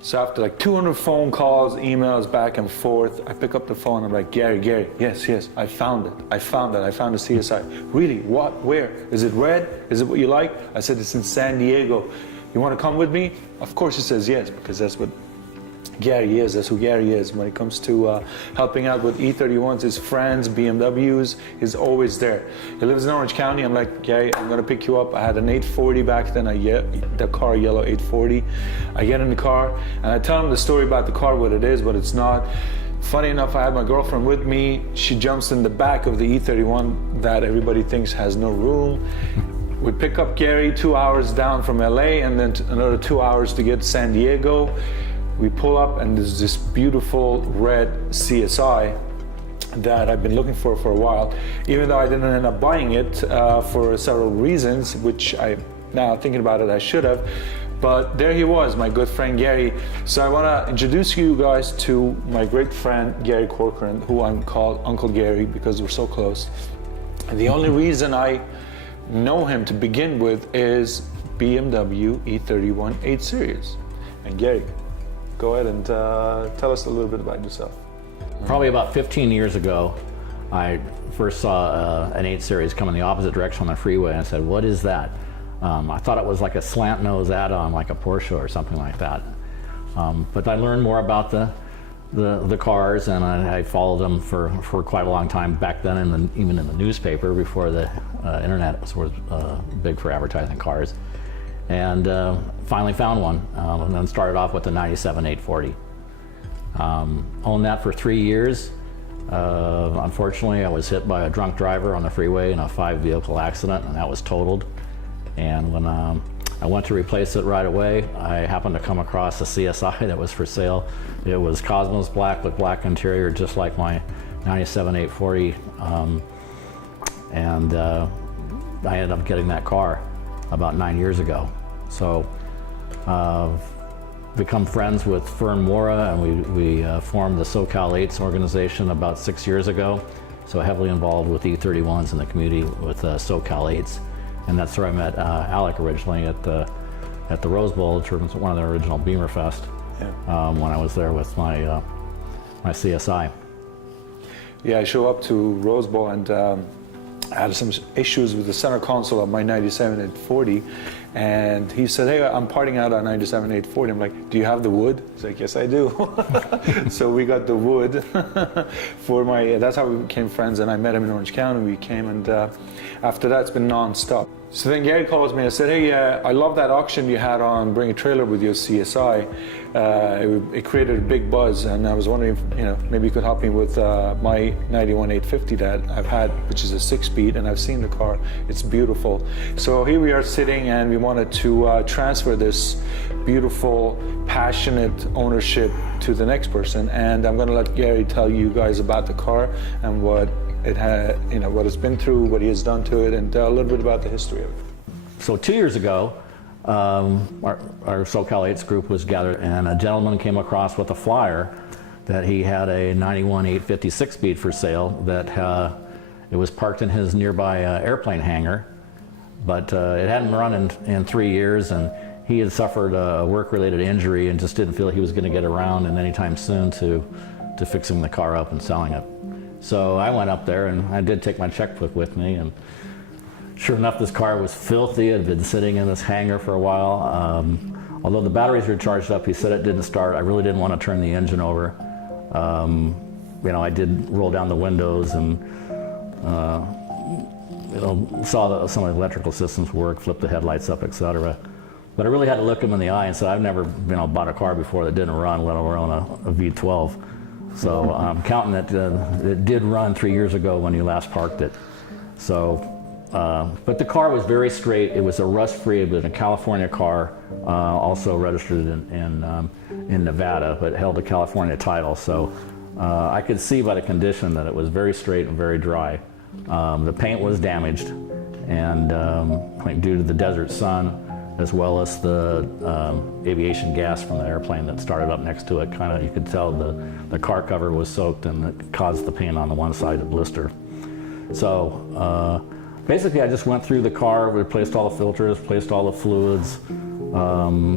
So after like 200 phone calls, emails, back and forth, I pick up the phone. I'm like, Gary, yes, I found it. I found the CSI. Really? What? Where? Is it red? Is it what you like? I said, it's in San Diego. You want to come with me? Of course he says yes, because that's what Gary is. That's who Gary is. When it comes to helping out with E31s, his friends, BMWs, he's always there. He lives in Orange County. I'm like, Gary, I'm going to pick you up. I had an 840 back then, the car yellow 840. I get in the car and I tell him the story about the car, what it is, what it's not. Funny enough, I had my girlfriend with me. She jumps in the back of the E31 that everybody thinks has no room. We pick up Gary 2 hours down from LA and then another 2 hours to get to San Diego. We pull up and there's this beautiful red CSI that I've been looking for a while, even though I didn't end up buying it for several reasons, which now thinking about it, I should have. But there he was, my good friend Gary. So I want to introduce you guys to my great friend Gary Corcoran, who I'm called Uncle Gary because we're so close. And the only reason I know him to begin with is BMW E31 8 Series. And Gary, go ahead and tell us a little bit about yourself. Probably about 15 years ago, I first saw an 8 Series come in the opposite direction on the freeway, and I said, what is that? I thought it was like a slant nose add-on, like a Porsche or something like that. But I learned more about the cars, and I followed them for quite a long time back then, even in the newspaper before the internet was big for advertising cars. And finally found one, and then started off with the 97 840. Owned that for 3 years. Unfortunately, I was hit by a drunk driver on the freeway in a 5-vehicle accident, and that was totaled. And when I went to replace it right away, I happened to come across a CSI that was for sale. It was Cosmos black with black interior, just like my 97 840. And I ended up getting that car about 9 years ago. So become friends with Fern Mora, and we formed the SoCal 8s organization about 6 years ago. So heavily involved with E31s in the community with SoCal 8s. And that's where I met Alec originally at the Rose Bowl, which was one of the original Beamer Fest, when I was there with my CSI. Yeah, I show up to Rose Bowl and I had some issues with the center console of my 97 840, and he said, hey, I'm parting out on 97 840. I'm like, do you have the wood? He's like, yes, I do. So we got the wood for that's how we became friends, and I met him in Orange County. We came, and after that, it's been non-stop. So then Gary calls me and said, hey, I love that auction you had on Bring a Trailer with your CSI. It created a big buzz, and I was wondering if maybe you could help me with my 91 850 that I've had, which is a 6-speed, and I've seen the car. It's beautiful. So here we are sitting, and we wanted to transfer this beautiful, passionate ownership to the next person. And I'm going to let Gary tell you guys about the car and what it had, what it's been through, what he has done to it, and a little bit about the history of it. So 2 years ago, our SoCal 8s group was gathered, and a gentleman came across with a flyer that he had a 91 850 6-speed for sale, that it was parked in his nearby airplane hangar, but it hadn't run in 3 years, and he had suffered a work-related injury and just didn't feel he was going to get around in any time soon to fixing the car up and selling it. So I went up there, and I did take my checkbook with me, and sure enough, this car was filthy. It had been sitting in this hangar for a while. Although the batteries were charged up, he said it didn't start. I really didn't want to turn the engine over. I did roll down the windows and saw some of the electrical systems work, flipped the headlights up, etc. But I really had to look him in the eye and say, I've never bought a car before that didn't run, let alone a V12. So I'm counting that it did run 3 years ago when you last parked it. So, but the car was very straight. It was a rust-free, it was a California car, also registered in Nevada, but held a California title. So I could see by the condition that it was very straight and very dry. The paint was damaged, and due to the desert sun, as well as the aviation gas from the airplane that started up next to it, you could tell the car cover was soaked, and it caused the paint on the one side to blister. So basically I just went through the car, replaced all the filters, replaced all the fluids,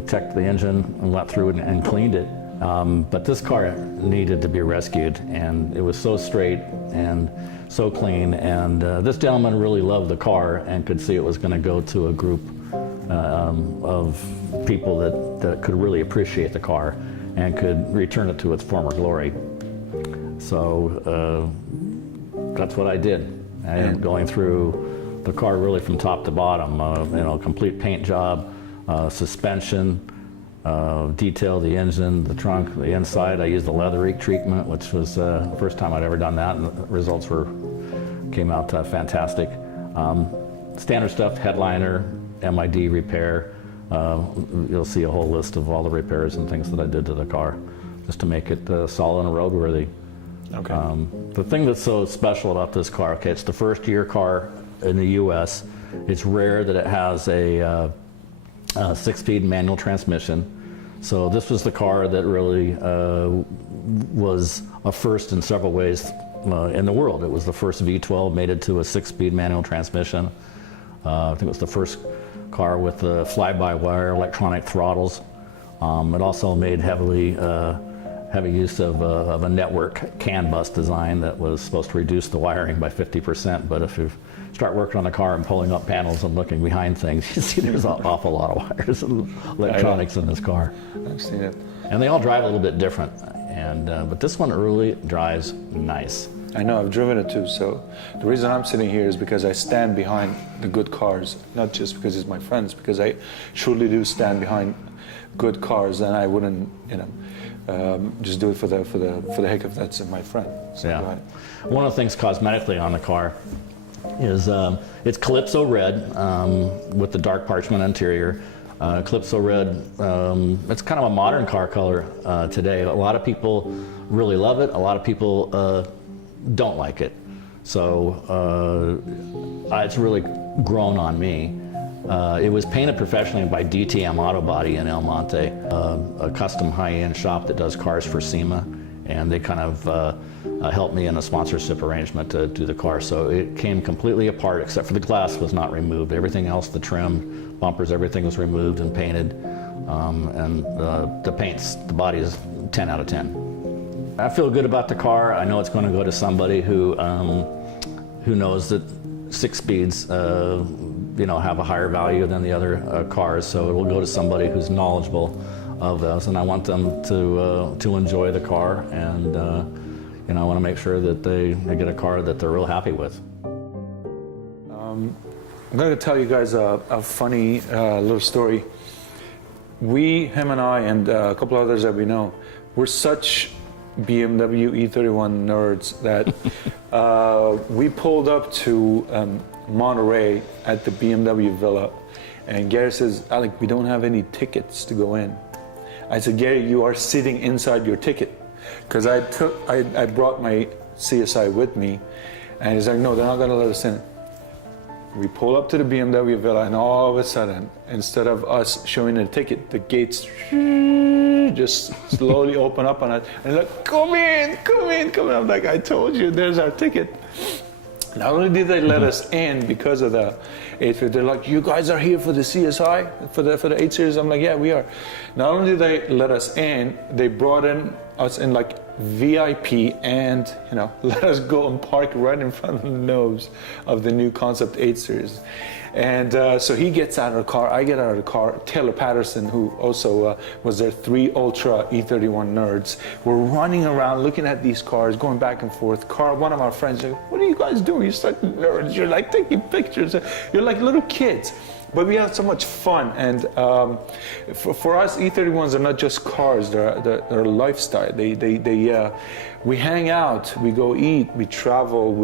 checked the engine and went through and cleaned it. But this car needed to be rescued, and it was so straight and so clean. And this gentleman really loved the car and could see it was going to go to a group of people that could really appreciate the car and could return it to its former glory. So that's what I did. I ended up going through the car really from top to bottom, complete paint job, suspension, detailed the engine, the trunk, the inside. I used the leather ink treatment, which was the first time I'd ever done that, and the results came out fantastic. Standard stuff, headliner, MID repair. You'll see a whole list of all the repairs and things that I did to the car just to make it solid and roadworthy. Okay. The thing that's so special about this car, okay, it's the first year car in the US. It's rare that it has a 6-speed manual transmission. So this was the car that really was a first in several ways in the world. It was the first V12 mated to a 6-speed manual transmission. I think it was the first car with the fly-by-wire electronic throttles. It also made heavy use of a network CAN bus design that was supposed to reduce the wiring by 50%. But if you start working on the car and pulling up panels and looking behind things, you see there's an awful lot of wires and electronics in this car. I've seen it. And they all drive a little bit different. But this one really drives nice. I know, I've driven it too. So the reason I'm sitting here is because I stand behind the good cars, not just because it's my friends, because I truly do stand behind good cars, and I wouldn't, just do it for the heck of that's my friend. So Yeah. go ahead. One of the things cosmetically on the car is it's Calypso red with the dark parchment interior. Calypso red, it's kind of a modern car color today. A lot of people really love it. A lot of people don't like it. So it's really grown on me. It was painted professionally by DTM Auto Body in El Monte, a custom high-end shop that does cars for SEMA, and they kind of helped me in a sponsorship arrangement to do the car. So it came completely apart, except for the glass was not removed. Everything else, the trim, bumpers, everything was removed and painted. And the body is 10 out of 10. I feel good about the car. I know it's going to go to somebody who knows that 6 speeds have a higher value than the other cars, so it will go to somebody who's knowledgeable of those, and I want them to enjoy the car, and I want to make sure that they get a car that they're real happy with. I'm going to tell you guys a funny little story. Him and I, and a couple others that we know, we're such BMW E31 nerds that we pulled up to Monterey at the BMW Villa, and Gary says, "Alec, we don't have any tickets to go in." I said, "Gary, you are sitting inside your ticket," because I brought my CSI with me, and he's like, "No, they're not going to let us in." We pull up to the BMW Villa, and all of a sudden, instead of us showing a ticket, the gates just slowly open up on us, and like, "Come in, come in, come in." I'm like, "I told you, there's our ticket." Not only did they let us in because of the 850, they're like, "You guys are here for the CSI, for the 8 Series?" I'm like, "Yeah, we are." Not only did they let us in, they brought us in like VIP, and let us go and park right in front of the nose of the new Concept 8 Series. And so he gets out of the car, I get out of the car. Taylor Patterson, who also was their 3 Ultra E31 nerds, were running around looking at these cars, going back and forth. One of our friends like, "What are you guys doing? You're such nerds. You're like taking pictures. You're like little kids." But we had so much fun, and for us, E31s are not just cars; they're a lifestyle. We hang out, we go eat, we travel,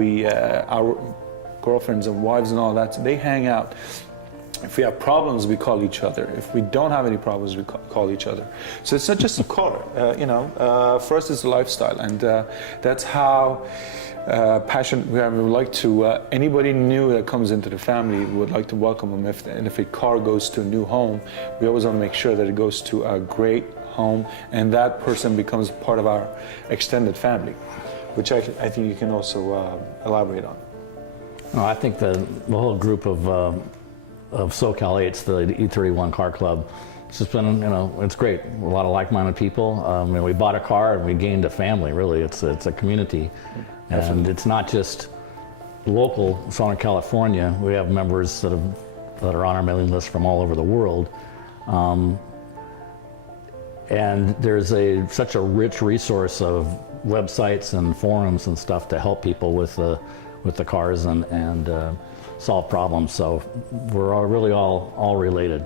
our girlfriends and wives and all that, so they hang out. If we have problems, we call each other. If we don't have any problems, we call each other. So it's not just a car, for us it's a lifestyle, and that's how passionate we are. We would like to, anybody new that comes into the family, we would like to welcome them. If a car goes to a new home, we always want to make sure that it goes to a great home, and that person becomes part of our extended family, which I think you can also elaborate on. Well, I think the whole group of of SoCal 8's, the E31 Car Club. It's just been, you know, it's great. A lot of like-minded people. And we bought a car and we gained a family, really. It's a community. And it's not just local Southern California. We have members that are on our mailing list from all over the world. And there's such a rich resource of websites and forums and stuff to help people with the cars and solve problems. So we're all really all related.